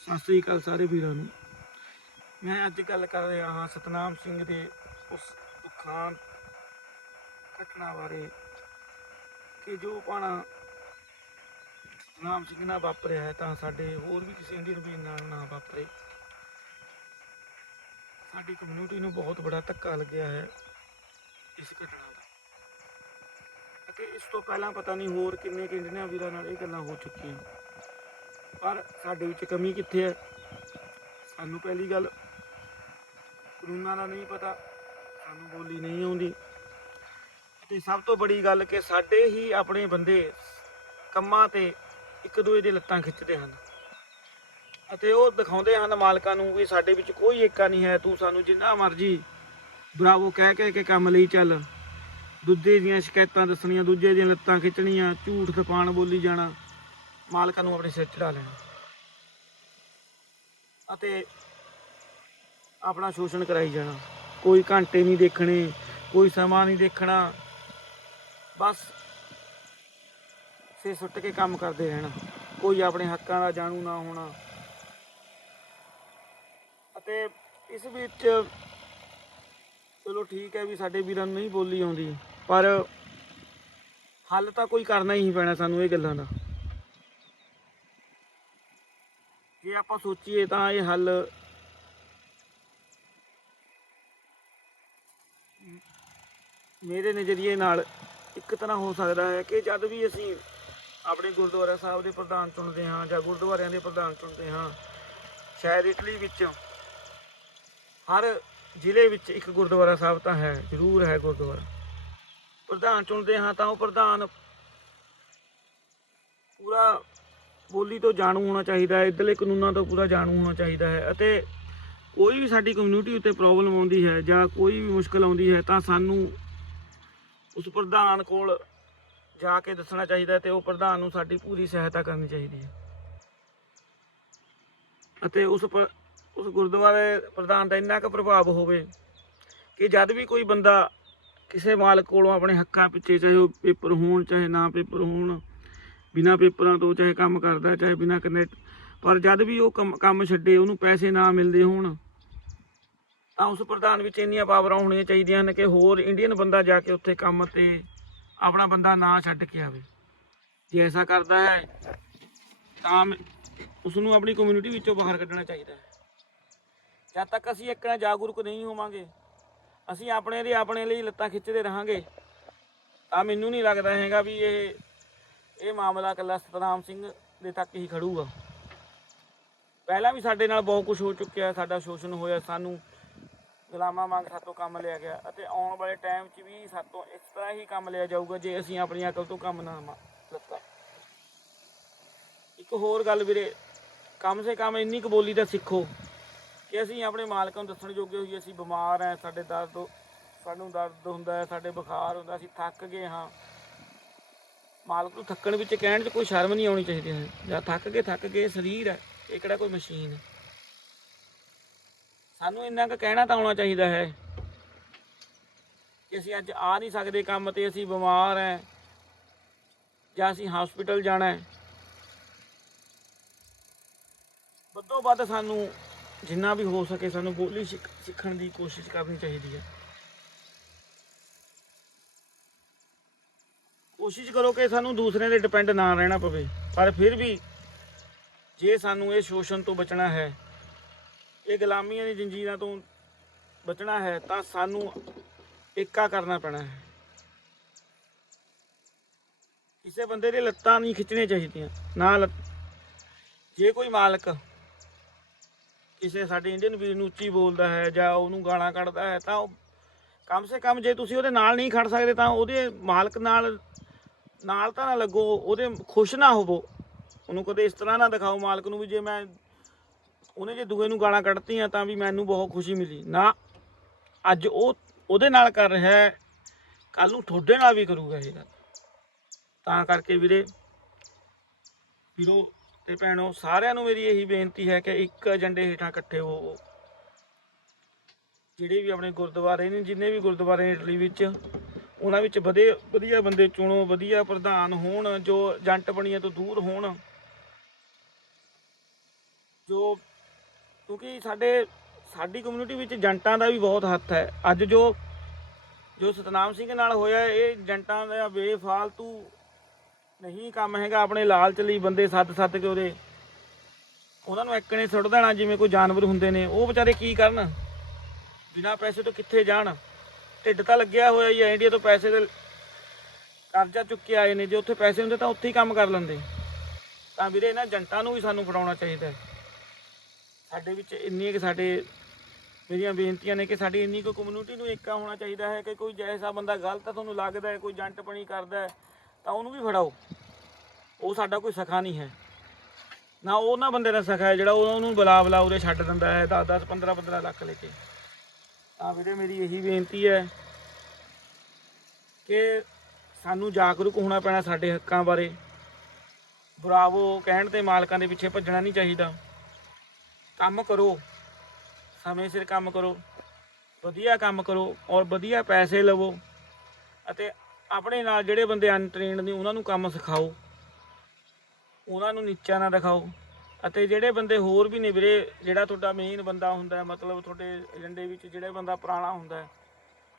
ਸਤਿ ਸ੍ਰੀ ਅਕਾਲ ਸਾਰੇ ਵੀਰਾਂ ਨੂੰ। ਮੈਂ ਅੱਜ ਗੱਲ ਕਰ ਰਿਹਾ ਹਾਂ ਸਤਨਾਮ ਸਿੰਘ ਦੇ ਉਸ ਦੁਖਾਂਤ ਘਟਨਾ ਬਾਰੇ ਕਿ ਜੋ ਪਾਣਾ ਸਤਨਾਮ ਸਿੰਘ ਨਾਲ ਵਾਪਰਿਆ ਹੈ ਤਾਂ ਸਾਡੇ ਹੋਰ ਵੀ ਕਿਸੇ ਇੰਡੀਅਨ ਵੀਰ ਨਾਲ ਨਾ ਵਾਪਰੇ। ਸਾਡੀ ਕਮਿਊਨਿਟੀ ਨੂੰ ਬਹੁਤ ਬੜਾ ਧੱਕਾ ਲੱਗਿਆ ਹੈ ਇਸ ਘਟਨਾ ਦਾ। ਅਤੇ ਇਸ ਤੋਂ ਪਹਿਲਾਂ ਪਤਾ ਨਹੀਂ ਹੋਰ ਕਿੰਨੇ ਕੁ ਇੰਡੀਅਨ ਵੀਰਾਂ ਨਾਲ ਇਹ ਗੱਲਾਂ ਹੋ ਚੁੱਕੀਆਂ। ਪਰ ਸਾਡੇ ਵਿੱਚ ਕਮੀ ਕਿੱਥੇ ਹੈ? ਸਾਨੂੰ ਪਹਿਲੀ ਗੱਲ ਕਾਨੂੰਨਾਂ ਦਾ ਨਹੀਂ ਪਤਾ, ਸਾਨੂੰ ਬੋਲੀ ਨਹੀਂ ਆਉਂਦੀ। ਤੇ ਸਭ ਤੋਂ ਬੜੀ ਗੱਲ ਕਿ ਸਾਡੇ ਹੀ ਆਪਣੇ ਬੰਦੇ ਕੰਮਾਂ ਤੇ ਇੱਕ ਦੂਜੇ ਦੀ ਲੱਤਾਂ ਖਿੱਚਦੇ ਹਨ। ਅਤੇ ਉਹ ਦਿਖਾਉਂਦੇ ਹਨ ਮਾਲਕਾਂ ਨੂੰ ਵੀ ਸਾਡੇ ਵਿੱਚ ਕੋਈ ਏਕਾ ਨਹੀਂ ਹੈ, ਤੂੰ ਸਾਨੂੰ ਜਿੰਨਾ ਮਰਜ਼ੀ ਬਰਾਵੋ ਕਹਿ ਕਹਿ ਕੇ ਕੰਮ ਲਈ ਚੱਲ। ਦੂਜੇ ਦੀਆਂ ਸ਼ਿਕਾਇਤਾਂ ਦੱਸਣੀਆਂ, ਦੂਜੇ ਦੀਆਂ ਲੱਤਾਂ ਖਿੱਚਣੀਆਂ ਝੂਠ ਖਪਾਣ ਬੋਲੀ ਜਾਣਾ। ਮਾਲਕਾਂ ਨੂੰ ਆਪਣੇ ਸਿਰ ਚੜਾ ਲੈਣਾ। ਅਤੇ ਆਪਣਾ ਸ਼ੋਸ਼ਣ ਕਰਾਈ ਜਾਣਾ। ਕੋਈ ਘੰਟੇ ਨਹੀਂ ਦੇਖਣੇ, ਕੋਈ ਸਮਾਂ ਨਹੀਂ ਦੇਖਣਾ। ਬਸ ਸੇ ਸੁੱਟ ਕੇ ਕੰਮ ਕਰਦੇ ਰਹਿਣਾ। ਕੋਈ ਆਪਣੇ ਹੱਕਾਂ ਦਾ ਜਾਣੂ ਨਾ ਹੋਣਾ। ਅਤੇ ਇਸ ਵਿੱਚ ਚਲੋ ਠੀਕ ਹੈ ਵੀ ਸਾਡੇ ਵੀਰਾਂ ਨੂੰ ਨਹੀਂ ਬੋਲੀ ਆਉਂਦੀ। ਪਰ ਹੱਲ ਤਾਂ ਕੋਈ ਕਰਨਾ ਹੀ ਪੈਣਾ ਸਾਨੂੰ ਇਹ ਗੱਲਾਂ ਦਾ। ਜੇ ਆਪਾਂ ਸੋਚੀਏ ਤਾਂ ਇਹ ਹੱਲ ਮੇਰੇ ਨਜ਼ਰੀਏ ਨਾਲ ਇੱਕ ਤਰ੍ਹਾਂ ਹੋ ਸਕਦਾ ਹੈ ਕਿ ਜਦ ਵੀ ਅਸੀਂ ਆਪਣੇ ਗੁਰਦੁਆਰਾ ਸਾਹਿਬ ਦੇ ਪ੍ਰਧਾਨ ਚੁਣਦੇ ਹਾਂ ਜਾਂ ਗੁਰਦੁਆਰਿਆਂ ਦੇ ਪ੍ਰਧਾਨ ਚੁਣਦੇ ਹਾਂ, ਸ਼ਾਇਦ ਇਟਲੀ ਵਿੱਚ ਹਰ ਜ਼ਿਲ੍ਹੇ ਵਿੱਚ ਇੱਕ ਗੁਰਦੁਆਰਾ ਸਾਹਿਬ ਤਾਂ ਹੈ, ਜ਼ਰੂਰ ਹੈ ਗੁਰਦੁਆਰਾ। ਪ੍ਰਧਾਨ ਚੁਣਦੇ ਹਾਂ ਤਾਂ ਉਹ ਪ੍ਰਧਾਨ ਪੂਰਾ ਬੋਲੀ ਤੋਂ ਜਾਣੂ ਹੋਣਾ ਚਾਹੀਦਾ ਹੈ, ਇੱਧਰਲੇ ਕਾਨੂੰਨਾਂ ਤੋਂ ਪੂਰਾ ਜਾਣੂ ਹੋਣਾ ਚਾਹੀਦਾ ਹੈ ਅਤੇ ਕੋਈ ਵੀ ਸਾਡੀ ਕਮਿਊਨਿਟੀ ਉੱਤੇ ਪ੍ਰੋਬਲਮ ਆਉਂਦੀ ਹੈ ਜਾਂ ਕੋਈ ਵੀ ਮੁਸ਼ਕਲ ਆਉਂਦੀ ਹੈ ਤਾਂ ਸਾਨੂੰ ਉਸ ਪ੍ਰਧਾਨ ਕੋਲ ਜਾ ਕੇ ਦੱਸਣਾ ਚਾਹੀਦਾ ਹੈ ਤੇ ਉਹ ਪ੍ਰਧਾਨ ਨੂੰ ਸਾਡੀ ਪੂਰੀ ਸਹਾਇਤਾ ਕਰਨੀ ਚਾਹੀਦੀ ਹੈ। ਅਤੇ ਉਸ ਪ- ਉਸ ਗੁਰਦੁਆਰੇ ਪ੍ਰਧਾਨ ਦਾ ਇੰਨਾ ਕੁ ਪ੍ਰਭਾਵ ਹੋਵੇ ਕਿ ਜਦ ਵੀ ਕੋਈ ਬੰਦਾ ਕਿਸੇ ਮਾਲਕ ਕੋਲੋਂ ਆਪਣੇ ਹੱਕਾਂ ਪਿੱਛੇ ਚਾਹੇ ਉਹ ਪੇਪਰ ਹੋਣ, ਚਾਹੇ ਨਾ ਪੇਪਰ ਹੋਣ ਬਿਨਾ ਪੇਪਰਾਂ ਤੋਂ ਚਾਹੇ ਕੰਮ ਕਰਦਾ, ਚਾਹੇ ਬਿਨਾ ਕਨੈਕਟ, ਪਰ ਜਦ ਵੀ ਉਹ ਕੰਮ ਕੰਮ ਛੱਡੇ, ਉਹਨੂੰ ਪੈਸੇ ਨਾ ਮਿਲਦੇ ਹੋਣ, ਤਾਂ ਉਸ ਪ੍ਰਧਾਨ ਵਿੱਚ ਇੰਨੀਆਂ ਪਾਵਰਾਂ ਹੋਣੀਆਂ ਚਾਹੀਦੀਆਂ ਹਨ ਕਿ ਹੋਰ ਇੰਡੀਅਨ ਬੰਦਾ ਜਾ ਕੇ ਉੱਥੇ ਕੰਮ ਤੇ ਆਪਣਾ ਬੰਦਾ ਨਾ ਛੱਡ ਕੇ ਆਵੇ। ਜੇ ਐਸਾ ਕਰਦਾ ਹੈ, ਤਾਂ ਉਸ ਨੂੰ ਆਪਣੀ ਕਮਿਊਨਿਟੀ ਵਿੱਚੋਂ ਬਾਹਰ ਕੱਢਣਾ ਚਾਹੀਦਾ ਹੈ। ਜਦ ਤੱਕ ਅਸੀਂ ਇੱਕ ਨਾ ਜਾਗਰੂਕ ਨਹੀਂ ਹੋਵਾਂਗੇ, ਅਸੀਂ ਆਪਣੇ ਦੇ ਆਪਣੇ ਲਈ ਲੱਤਾਂ ਖਿੱਚਦੇ ਰਹਾਂਗੇ, ਤਾਂ ਮੈਨੂੰ ਨਹੀਂ ਲੱਗਦਾ ਹੈਗਾ ਵੀ ਇਹ ਇਹ ਮਾਮਲਾ ਇਕੱਲਾ ਸਤਨਾਮ ਸਿੰਘ ਦੇ ਤੱਕ ਹੀ ਖੜੂਗਾ। ਪਹਿਲਾਂ ਵੀ ਸਾਡੇ ਨਾਲ ਬਹੁਤ ਕੁਝ ਹੋ ਚੁੱਕਿਆ, ਸਾਡਾ ਸ਼ੋਸ਼ਣ ਹੋਇਆ, ਸਾਨੂੰ ਗੁਲਾਮਾਂ ਵਾਂਗ ਸਾਤੋਂ ਕੰਮ ਲਿਆ ਗਿਆ ਅਤੇ ਆਉਣ ਵਾਲੇ ਟਾਈਮ 'ਚ ਵੀ ਸਾਤੋਂ ਇਸ ਤਰ੍ਹਾਂ ਹੀ ਕੰਮ ਲਿਆ ਜਾਊਗਾ ਜੇ ਅਸੀਂ ਆਪਣੀ ਅਕਲ ਤੋਂ ਕੰਮ ਨਾ ਮ- ਲੱਤਾ। ਇੱਕ ਹੋਰ ਗੱਲ ਵੀਰੇ, ਕਮ ਸੇ ਕਮ ਇੰਨੀ ਕੁ ਬੋਲੀ ਤਾਂ ਸਿੱਖੋ ਕਿ ਅਸੀਂ ਆਪਣੇ ਮਾਲਕਾਂ ਨੂੰ ਦੱਸਣ ਜੋਗੇ ਹੋਈਏ, ਅਸੀਂ ਬਿਮਾਰ ਹਾਂ, ਸਾਡੇ ਦਰਦ ਸਾਨੂੰ ਦਰਦ ਹੁੰਦਾ ਹੈ, ਸਾਡੇ ਬੁਖਾਰ ਹੁੰਦਾ, ਅਸੀਂ ਥੱਕ ਗਏ ਹਾਂ। ਮਾਲਕ ਨੂੰ ਥੱਕਣ ਵਿੱਚ ਕਹਿਣ 'ਚ ਕੋਈ ਸ਼ਰਮ ਨਹੀਂ ਆਉਣੀ ਚਾਹੀਦੀ ਹੈ। ਜਾਂ ਥੱਕ ਕੇ ਥੱਕ ਕੇ ਸਰੀਰ ਹੈ, ਇਹ ਕਿਹੜਾ ਕੋਈ ਮਸ਼ੀਨ ਹੈ? ਸਾਨੂੰ ਇੰਨਾ ਕੁ ਕਹਿਣਾ ਤਾਂ ਆਉਣਾ ਚਾਹੀਦਾ ਹੈ ਕਿ ਅਸੀਂ ਅੱਜ ਆ ਨਹੀਂ ਸਕਦੇ ਕੰਮ ਤੇ, ਅਸੀਂ ਬਿਮਾਰ ਹੈ ਜਾਂ ਅਸੀਂ ਹਸਪੀਟਲ ਜਾਣਾ ਹੈ। ਵੱਧੋ ਵੱਧ ਸਾਨੂੰ ਜਿੰਨਾ ਵੀ ਹੋ ਸਕੇ ਸਾਨੂੰ ਬੋਲੀ ਸਿੱਖ- ਸਿੱਖਣ ਦੀ ਕੋਸ਼ਿਸ਼ ਕਰਨੀ ਚਾਹੀਦੀ ਹੈ। ਕੋਸ਼ਿਸ਼ ਕਰੋ ਕਿ ਸਾਨੂੰ ਦੂਸਰਿਆਂ ਤੇ ਡਿਪੈਂਡ ਨਾ ਰਹਿਣਾ ਪਵੇ। ਪਰ ਫਿਰ ਵੀ ਜੇ ਸਾਨੂੰ ਇਹ ਸ਼ੋਸ਼ਣ ਤੋਂ ਬਚਣਾ ਹੈ, ਇਹ ਗੁਲਾਮੀਆਂ ਦੀ ਜੰਜੀਰਾਂ ਤੋਂ ਬਚਣਾ ਹੈ, ਤਾਂ ਸਾਨੂੰ ਏਕਾ ਕਰਨਾ ਪੈਣਾ ਹੈ। ਕਿਸੇ ਬੰਦੇ ਦੇ ਲੱਤਾਂ ਨਹੀਂ ਖਿੱਚਣੀਆਂ ਚਾਹੀਦੀਆਂ। ਨਾ ਲੱਤ- ਜੇ ਕੋਈ ਮਾਲਕ ਕਿਸੇ ਸਾਡੇ ਇੰਡੀਅਨ ਵੀਰ ਨੂੰ ਉੱਚੀ ਬੋਲਦਾ ਹੈ ਜਾਂ ਉਹਨੂੰ ਗਾਲਾਂ ਕੱਢਦਾ ਹੈ, ਤਾਂ ਉਹ ਕਮ ਸੇ ਕਮ ਜੇ ਤੁਸੀਂ ਉਹਦੇ ਨਾਲ ਨਹੀਂ ਖੜ ਸਕਦੇ, ਤਾਂ ਉਹਦੇ ਮਾਲਕ ਨਾਲ ਨਾਲ ਤਾਂ ਨਾ ਲੱਗੋ, ਉਹਦੇ ਖੁਸ਼ ਨਾ ਹੋਵੋ। ਉਹਨੂੰ ਕਦੇ ਇਸ ਤਰ੍ਹਾਂ ਨਾ ਦਿਖਾਓ ਮਾਲਕ ਨੂੰ ਵੀ ਜੇ ਮੈਂ, ਉਹਨੇ ਜੇ ਦੂਏ ਨੂੰ ਗਾਲਾਂ ਕੱਢਤੀਆਂ ਤਾਂ ਵੀ ਮੈਨੂੰ ਬਹੁਤ ਖੁਸ਼ੀ ਮਿਲੀ। ਨਾ, ਅੱਜ ਉਹ ਉਹਦੇ ਨਾਲ ਕਰ ਰਿਹਾ ਹੈ ਕੱਲ ਨੂੰ ਤੁਹਾਡੇ ਨਾਲ ਵੀ ਕਰੂਗਾ ਇਹ ਗੱਲ। ਤਾਂ ਕਰਕੇ ਵੀਰੇ, ਵੀਰੋ ਤੇ ਭੈਣੋ, ਸਾਰਿਆਂ ਨੂੰ ਮੇਰੀ ਇਹੀ ਬੇਨਤੀ ਹੈ ਕਿ ਇੱਕ ਏਜੰਡੇ ਹੇਠਾਂ ਇਕੱਠੇ ਹੋਵੋ ਜਿਹੜੇ ਵੀ ਆਪਣੇ ਗੁਰਦੁਆਰੇ ਨੇ, ਜਿੰਨੇ ਵੀ ਗੁਰਦੁਆਰੇ ਨੇ ਇਟਲੀ ਵਿੱਚ ਉਹਨਾਂ ਵਿੱਚ ਵਧੇ, ਵਧੀਆ ਬੰਦੇ ਚੁਣੋ, ਵਧੀਆ ਪ੍ਰਧਾਨ ਹੋਣ, ਜੋ ਜੰਟ ਬਣੀਆਂ ਤੋਂ ਦੂਰ ਹੋਣ। ਜੋ, ਕਿਉਂਕਿ ਸਾਡੇ, ਸਾਡੀ ਕਮਿਊਨਿਟੀ ਵਿੱਚ ਜੰਟਾਂ ਦਾ ਵੀ ਬਹੁਤ ਹੱਥ ਹੈ। ਅੱਜ ਜੋ ਜੋ ਸਤਨਾਮ ਸਿੰਘ ਨਾਲ ਹੋਇਆ, ਇਹ ਜੰਟਾਂ ਦਾ ਬੇਫਾਲਤੂ ਨਹੀਂ ਕੰਮ ਹੈਗਾ ਆਪਣੇ ਲਾਲਚ ਲਈ ਬੰਦੇ ਸੱਦ ਸੱਦ ਕੇ ਉਹਦੇ। ਉਹਨਾਂ ਨੂੰ ਇੱਕ ਨੇ ਸੁੱਟ ਦੇਣਾ, ਜਿਵੇਂ ਕੋਈ ਜਾਨਵਰ ਹੁੰਦੇ ਨੇ, ਉਹ ਵਿਚਾਰੇ ਕੀ ਕਰਨ? ਬਿਨਾਂ ਪੈਸੇ ਤੋਂ ਕਿੱਥੇ ਜਾਣ? ਢਿੱਡ ਤਾਂ ਲੱਗਿਆ ਹੋਇਆ ਹੀ ਹੈ ਇੰਡੀਆ ਤੋਂ ਪੈਸੇ ਦੇ ਕਰਜ਼ਾ ਚੁੱਕ ਕੇ ਆਏ ਨੇ, ਜੇ ਉੱਥੇ ਪੈਸੇ ਹੁੰਦੇ ਤਾਂ ਉੱਥੇ ਹੀ ਕੰਮ ਕਰ ਲੈਂਦੇ। ਤਾਂ ਵੀਰੇ ਇਹਨਾਂ ਜੰਟਾਂ ਨੂੰ ਵੀ ਸਾਨੂੰ ਫੜਾਉਣਾ ਚਾਹੀਦਾ ਸਾਡੇ ਵਿੱਚ ਇੰਨੀ ਕਿ ਸਾਡੇ ਮੇਰੀਆਂ ਬੇਨਤੀਆਂ ਨੇ ਕਿ ਸਾਡੀ ਇੰਨੀ ਕੁ ਕਮਿਊਨਿਟੀ ਨੂੰ ਏਕਾ ਹੋਣਾ ਚਾਹੀਦਾ ਹੈ ਕਿ ਕੋਈ ਜੈਸਾ ਬੰਦਾ ਗਲਤ ਤੁਹਾਨੂੰ ਲੱਗਦਾ ਹੈ, ਕੋਈ ਜੰਟਪਣੀ ਕਰਦਾ ਹੈ, ਤਾਂ ਉਹਨੂੰ ਵੀ ਫੜਾਓ। ਉਹ ਸਾਡਾ ਕੋਈ ਸਖਾ ਨਹੀਂ ਹੈ। ਨਾ ਉਹਨਾਂ ਨਾ ਬੰਦੇ ਦਾ ਸਖਾ ਹੈ ਜਿਹੜਾ ਉਹਨੂੰ ਬੁਲਾ ਬੁਲਾ ਉਰੇ ਛੱਡ ਦਿੰਦਾ ਹੈ 10 10 15 15 ਲੱਖ ਲੈ ਕੇ। ਤਾਂ ਵੀਰੇ ਮੇਰੀ ਇਹੀ ਬੇਨਤੀ ਹੈ ਕਿ ਸਾਨੂੰ ਜਾਗਰੂਕ ਹੋਣਾ ਪੈਣਾ ਸਾਡੇ ਹੱਕਾਂ ਬਾਰੇ। ਬਰਾਵੋ ਕਹਿਣ ਤੇ ਮਾਲਕਾਂ ਦੇ ਪਿੱਛੇ ਭੱਜਣਾ ਨਹੀਂ ਚਾਹੀਦਾ। ਕੰਮ ਕਰੋ, ਸਮੇਂ ਸਿਰ ਕੰਮ ਕਰੋ, ਵਧੀਆ ਕੰਮ ਕਰੋ ਔਰ ਵਧੀਆ ਪੈਸੇ ਲਵੋ ਅਤੇ ਆਪਣੇ ਨਾਲ ਜਿਹੜੇ ਬੰਦੇ ਅਨਟ੍ਰੇਨਡ ਨੇ ਉਹਨਾਂ ਨੂੰ ਕੰਮ ਸਿਖਾਓ। ਉਹਨਾਂ ਨੂੰ ਨੀਚਾ ਨਾ ਦਿਖਾਓ। ਅਤੇ ਜਿਹੜੇ ਬੰਦੇ ਹੋਰ ਵੀ ਨੇ ਵੀਰੇ, ਜਿਹੜਾ ਤੁਹਾਡਾ ਮੇਨ ਬੰਦਾ ਹੁੰਦਾ ਮਤਲਬ ਤੁਹਾਡੇ ਏਜੰਡੇ ਵਿੱਚ ਜਿਹੜਾ ਬੰਦਾ ਪੁਰਾਣਾ ਹੁੰਦਾ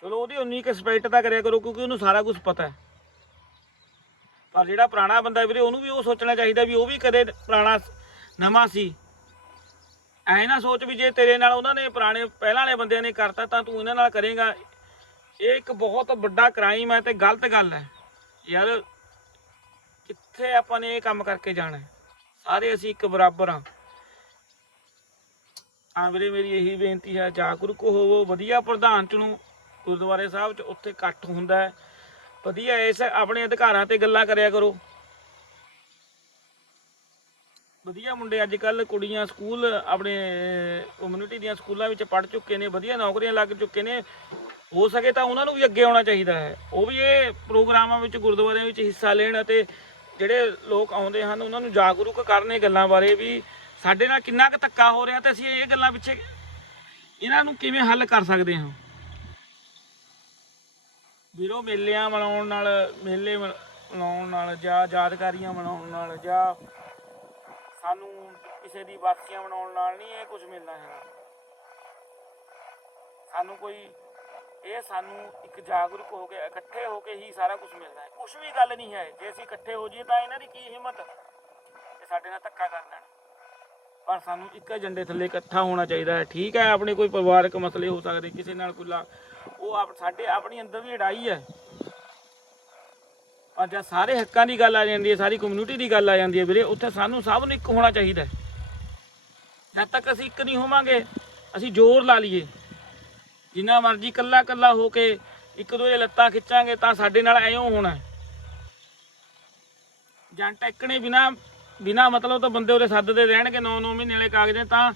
ਚਲੋ ਉਹਦੀ ਉਨੀ ਕੁ ਰਿਸਪੈਕਟ ਤਾਂ ਕਰਿਆ ਕਰੋ, ਕਿਉਂਕਿ ਉਹਨੂੰ ਸਾਰਾ ਕੁਝ ਪਤਾ ਹੈ। ਪਰ ਜਿਹੜਾ ਪੁਰਾਣਾ ਬੰਦਾ ਵੀਰੇ, ਉਹਨੂੰ ਵੀ ਉਹ ਸੋਚਣਾ ਚਾਹੀਦਾ ਵੀ ਉਹ ਵੀ ਕਦੇ ਪੁਰਾਣਾ ਨਵਾਂ ਸੀ। ਐ ਨਾ ਸੋਚ ਵੀ ਜੇ ਤੇਰੇ ਨਾਲ ਉਹਨਾਂ ਨੇ ਪੁਰਾਣੇ, ਪਹਿਲਾਂ ਵਾਲੇ ਬੰਦਿਆਂ ਨੇ ਕਰਤਾ, ਤਾਂ ਤੂੰ ਇਹਨਾਂ ਨਾਲ ਕਰੇਗਾ। ਇਹ ਇੱਕ ਬਹੁਤ ਵੱਡਾ ਕ੍ਰਾਈਮ ਹੈ ਤੇ ਗਲਤ ਗੱਲ ਹੈ। ਯਾਰ, ਕਿੱਥੇ ਆਪਾਂ ਨੇ ਇਹ ਕੰਮ ਕਰਕੇ ਜਾਣਾ ਸਾਰੇ ਅਸੀਂ ਇੱਕ ਬਰਾਬਰ ਹਾਂ। ਹਾਂ ਵੀਰੇ, ਮੇਰੀ ਇਹੀ ਬੇਨਤੀ ਹੈ ਜਾਗਰੂਕ ਹੋਵੋ। ਵਧੀਆ ਪ੍ਰਧਾਨ ਚੁਣੋ। ਗੁਰਦੁਆਰੇ ਸਾਹਿਬ 'ਚ ਉੱਥੇ ਇਕੱਠ ਹੁੰਦਾ ਹੈ। ਵਧੀਆ ਇਸ ਆਪਣੇ ਅਧਿਕਾਰਾਂ ਤੇ ਗੱਲਾਂ ਕਰਿਆ ਕਰੋ। ਵਧੀਆ ਮੁੰਡੇ ਅੱਜ ਕੱਲ ਕੁੜੀਆਂ ਸਕੂਲ, ਆਪਣੇ ਕਮਿਊਨਿਟੀ ਦੀਆਂ ਸਕੂਲਾਂ ਵਿੱਚ ਪੜ੍ਹ ਚੁੱਕੇ ਨੇ, ਵਧੀਆ ਨੌਕਰੀਆਂ ਲੱਗ ਚੁੱਕੇ ਨੇ। ਹੋ ਸਕੇ ਤਾਂ ਉਹਨਾਂ ਨੂੰ ਵੀ ਅੱਗੇ ਆਉਣਾ ਚਾਹੀਦਾ ਹੈ। ਉਹ ਵੀ ਇਹ ਪ੍ਰੋਗਰਾਮਾਂ ਵਿੱਚ, ਗੁਰਦੁਆਰਿਆਂ ਵਿੱਚ ਹਿੱਸਾ ਲੈਣ ਅਤੇ ਜਿਹੜੇ ਲੋਕ ਆਉਂਦੇ ਹਨ, ਉਹਨਾਂ ਨੂੰ ਜਾਗਰੂਕ ਕਰਨ ਇਹ ਗੱਲਾਂ ਬਾਰੇ ਵੀ ਸਾਡੇ ਨਾਲ ਕਿੰਨਾ ਕੁ ਧੱਕਾ ਹੋ ਰਿਹਾ ਤੇ ਅਸੀਂ ਇਹ ਗੱਲਾਂ ਪਿੱਛੇ ਇਹਨਾਂ ਨੂੰ ਕਿਵੇਂ ਹੱਲ ਕਰ ਸਕਦੇ ਹਾਂ? ਵੀਰੋ, ਮੇਲਿਆਂ ਮਨਾਉਣ ਨਾਲ, ਮੇਲੇ ਮਨਾਉਣ ਨਾਲ ਜਾਂ ਯਾਦਗਾਰੀਆਂ ਮਨਾਉਣ ਨਾਲ ਜਾਂ ਸਾਨੂੰ ਕਿਸੇ ਦੀ ਵਾਸੀਆਂ ਮਨਾਉਣ ਨਾਲ ਨਹੀਂ ਇਹ ਕੁਝ ਮਿਲਣਾ ਹੈ ਸਾਨੂੰ ਕੋਈ ਇਹ ਸਾਨੂੰ ਇੱਕ ਜਾਗਰੂਕ ਹੋ ਕੇ, ਇਕੱਠੇ ਹੋ ਕੇ ਹੀ ਸਾਰਾ ਕੁਝ ਮਿਲਦਾ ਹੈ। ਕੁਝ ਵੀ ਗੱਲ ਨਹੀਂ ਹੈ। ਜੇ ਅਸੀਂ ਇਕੱਠੇ ਹੋ ਜਾਈਏ ਤਾਂ ਇਹਨਾਂ ਦੀ ਕੀ ਹਿੰਮਤ? ਕਿ ਸਾਡੇ ਨਾਲ ਧੱਕਾ ਕਰ ਲੈਣ ਪਰ ਸਾਨੂੰ ਇੱਕ ਏਜੰਡੇ ਥੱਲੇ ਇਕੱਠਾ ਹੋਣਾ ਚਾਹੀਦਾ ਹੈ। ਠੀਕ ਹੈ, ਆਪਣੇ ਕੋਈ ਪਰਿਵਾਰਕ ਮਸਲੇ ਹੋ ਸਕਦੇ, ਕਿਸੇ ਨਾਲ ਕੋਈ ਉਹ ਆਪ, ਸਾਡੇ ਆਪਣੀ ਅੰਦਰ ਵੀ ਲੜਾਈ ਹੈ। ਪਰ ਜਦ ਸਾਰੇ ਹੱਕਾਂ ਦੀ ਗੱਲ ਆ ਜਾਂਦੀ ਹੈ, ਸਾਰੀ ਕਮਿਊਨਿਟੀ ਦੀ ਗੱਲ ਆ ਜਾਂਦੀ ਹੈ ਵੀਰੇ, ਉੱਥੇ ਸਾਨੂੰ ਸਭ ਨੂੰ ਇੱਕ ਹੋਣਾ ਚਾਹੀਦਾ ਜਦ ਤੱਕ ਅਸੀਂ ਇੱਕ ਨਹੀਂ ਹੋਵਾਂਗੇ, ਅਸੀਂ ਜ਼ੋਰ ਲਾ ਲਈਏ। ਜਿੰਨਾ ਮਰਜ਼ੀ ਕੱਲਾ ਕੱਲਾ ਹੋ ਕੇ ਇੱਕ ਦੂਜੇ ਲੱਤਾਂ ਖਿੱਚਾਂਗੇ ਤਾਂ ਸਾਡੇ ਨਾਲ ਐਂ ਹੋਣਾ। ਹੈ। ਜੰਟ ਇੱਕਣੇ ਬਿਨਾ ਬਿਨਾ ਮਤਲਬ ਤੋਂ ਬੰਦੇ ਉਹਦੇ ਸੱਦਦੇ ਰਹਿਣਗੇ 9-9 ਮਹੀਨੇ ਵਾਲੇ ਕਾਗਜ਼ਾਂ ਤਾਂ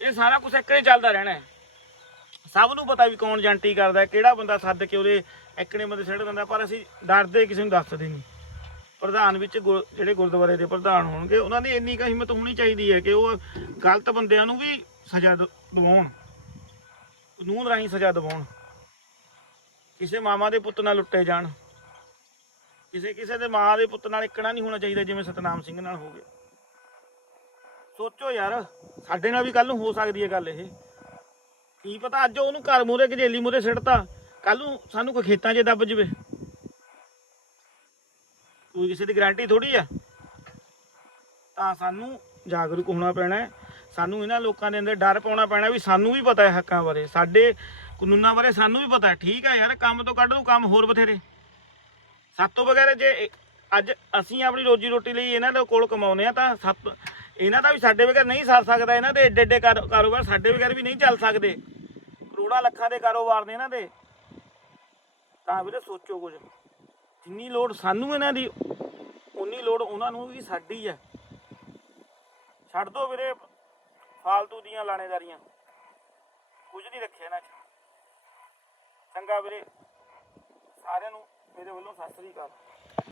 ਇਹ ਸਾਰਾ ਕੁਝ ਇੱਕਣੇ ਚੱਲਦਾ ਰਹਿਣਾ ਹੈ। ਸਭ ਨੂੰ ਪਤਾ ਵੀ ਕੌਣ ਜੰਟੀ ਕਰਦਾ ਕਿਹੜਾ ਬੰਦਾ ਸੱਦ ਕੇ ਉਹਦੇ ਇੱਕਣੇ ਬੰਦੇ ਛੱਡ ਦਿੰਦਾ, ਪਰ ਅਸੀਂ ਡਰਦੇ ਕਿਸੇ ਨੂੰ ਦੱਸਦੇ ਨਹੀਂ। ਪ੍ਰਧਾਨ ਵਿੱਚ ਗੁਰ- ਜਿਹੜੇ ਗੁਰਦੁਆਰੇ ਦੇ ਪ੍ਰਧਾਨ ਹੋਣਗੇ, ਉਹਨਾਂ ਦੀ ਇੰਨੀ ਕੁ ਹਿੰਮਤ ਹੋਣੀ ਚਾਹੀਦੀ ਹੈ ਕਿ ਉਹ ਗਲਤ ਬੰਦਿਆਂ ਨੂੰ ਵੀ ਸਜ਼ਾ ਦ- ਦਿਵਾਉਣ। ਕਾਨੂੰਨ ਰਾਹੀਂ ਸਜ਼ਾ ਦਿਵਾਉਣ। ਕਿਸੇ ਮਾਮਾ ਦੇ ਪੁੱਤ ਨਾਲ ਲੁੱਟੇ ਜਾਣ। ਕਿਸੇ ਕਿਸੇ ਦੇ ਮਾਂ ਦੇ ਪੁੱਤ ਨਾਲ ਇਕਣਾ ਨਹੀਂ ਹੋਣਾ ਚਾਹੀਦਾ ਜਿਵੇਂ ਸਤਨਾਮ ਸਿੰਘ ਨਾਲ ਹੋ ਗਿਆ। ਸੋਚੋ ਯਾਰ, ਸਾਡੇ ਨਾਲ ਵੀ ਕੱਲ ਨੂੰ ਹੋ ਸਕਦੀ ਹੈ ਗੱਲ ਇਹ। ਕੀ ਪਤਾ ਅੱਜ ਉਹਨੂੰ ਘਰ ਮੂਰੇ ਗਜੇਲੀ ਮੂਰੇ ਸਿੱਟਤਾ। ਕੱਲ ਨੂੰ ਸਾਨੂੰ ਕੋਈ ਖੇਤਾਂ 'ਚ ਦੱਬ ਜਵੇ। ਕੋਈ ਕਿਸੇ ਦੀ ਗਾਰੰਟੀ ਥੋੜੀ ਆ। ਤਾਂ ਸਾਨੂੰ ਜਾਗਰੂਕ ਹੋਣਾ ਪੈਣਾ ਸਾਨੂੰ ਇਹਨਾਂ ਲੋਕਾਂ ਦੇ ਅੰਦਰ ਡਰ ਪਾਉਣਾ ਪੈਣਾ ਵੀ ਸਾਨੂੰ ਵੀ ਪਤਾ ਹੈ ਹੱਕਾਂ ਬਾਰੇ। ਸਾਡੇ ਕਾਨੂੰਨਾਂ ਬਾਰੇ ਸਾਨੂੰ ਵੀ ਪਤਾ ਹੈ। ਠੀਕ ਹੈ ਯਾਰ, ਕੰਮ ਤੋਂ ਕੱਢ ਦੋ ਕੰਮ ਹੋਰ ਬਥੇਰੇ। ਸਾਤੋਂ ਬਗੈਰ ਜੇ ਅੱਜ ਅਸੀਂ ਆਪਣੀ ਰੋਜੀ ਰੋਟੀ ਲਈ ਇਹਨਾਂ ਦੇ ਕੋਲ ਕਮਾਉਨੇ ਆ ਤਾਂ ਸੱਤ ਇਹਨਾਂ ਦਾ ਵੀ ਸਾਡੇ ਬਗੈਰ ਨਹੀਂ ਸਰ ਸਕਦਾ। ਇਹਨਾਂ ਦੇ ਏਡੇ ਏਡੇ ਕਾਰੋਬਾਰ ਸਾਡੇ ਬਗੈਰ ਵੀ ਨਹੀਂ ਚੱਲ ਸਕਦੇ। ਕਰੋੜਾਂ ਲੱਖਾਂ ਦੇ ਕਾਰੋਬਾਰ ਨੇ ਇਹਨਾਂ ਦੇ। ਤਾਂ ਵੀਰੇ ਸੋਚੋ ਕੁਝ। ਜਿੰਨੀ ਲੋੜ ਸਾਨੂੰ ਇਹਨਾਂ ਦੀ, ਉਨੀ ਲੋੜ ਉਹਨਾਂ ਨੂੰ ਵੀ ਸਾਡੀ ਹੈ। ਛੱਡ ਦੋ ਵੀਰੇ। ਫਾਲਤੂ ਦੀਆਂ ਲਾਣੇਦਾਰੀਆਂ। ਕੁਝ ਨਹੀਂ ਰੱਖਿਆ ਇਹਨਾਂ 'ਚ। ਚੰਗਾ ਵੀਰੇ। ਸਾਰਿਆਂ ਨੂੰ ਮੇਰੇ ਵੱਲੋਂ ਸਤਿ ਸ੍ਰੀ ਅਕਾਲ।